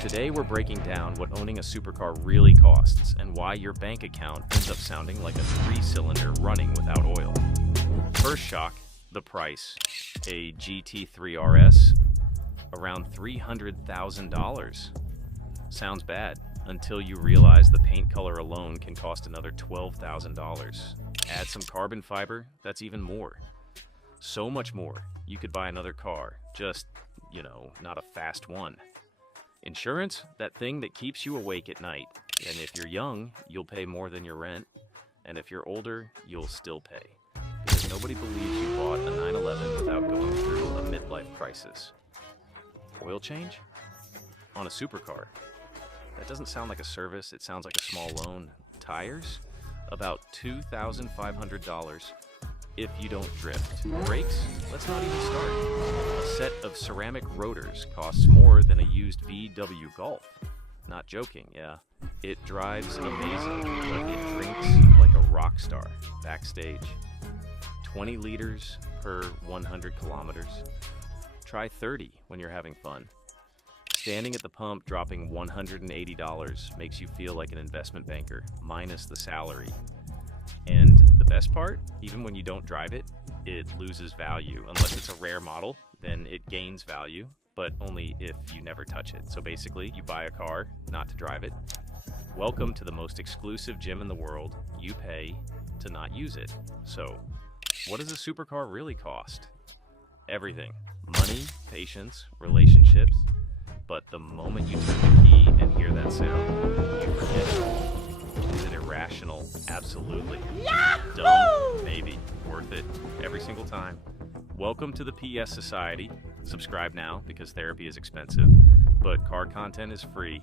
Today we're breaking down what owning a supercar really costs and why your bank account ends up sounding like a three-cylinder running without oil. First shock, the price. A GT3 RS? Around $300,000. Sounds bad until you realize the paint color alone can cost another $12,000. Add some carbon fiber, that's even more. So much more. You could buy another car, just, not a fast one. Insurance, that thing that keeps you awake at night. And if you're young, you'll pay more than your rent. And if you're older, you'll still pay. Because nobody believes you bought a 911 without going through a midlife crisis. Oil change? On a supercar? That doesn't sound like a service, it sounds like a small loan. Tires? About $2,500 if you don't drift. Brakes? Let's not even start. A set of ceramic rotors costs more than a used VW Golf. Not joking, yeah. It drives amazing, but it drinks like a rock star backstage. 20 liters per 100 kilometers. Try 30 when you're having fun. Standing at the pump dropping $180 makes you feel like an investment banker, minus the salary. And the best part, even when you don't drive it, it loses value. Unless it's a rare model, then it gains value, but only if you never touch it. So basically, you buy a car, not to drive it. Welcome to the most exclusive gym in the world. You pay to not use it. So, what does a supercar really cost? Everything. Money, patience, relationships. But the moment you turn the key and hear that sound, you forget it. Is it irrational? Absolutely. Yahoo! Dumb? Maybe. Worth it. Every single time. Welcome to the PS Society. Subscribe now because therapy is expensive, but car content is free.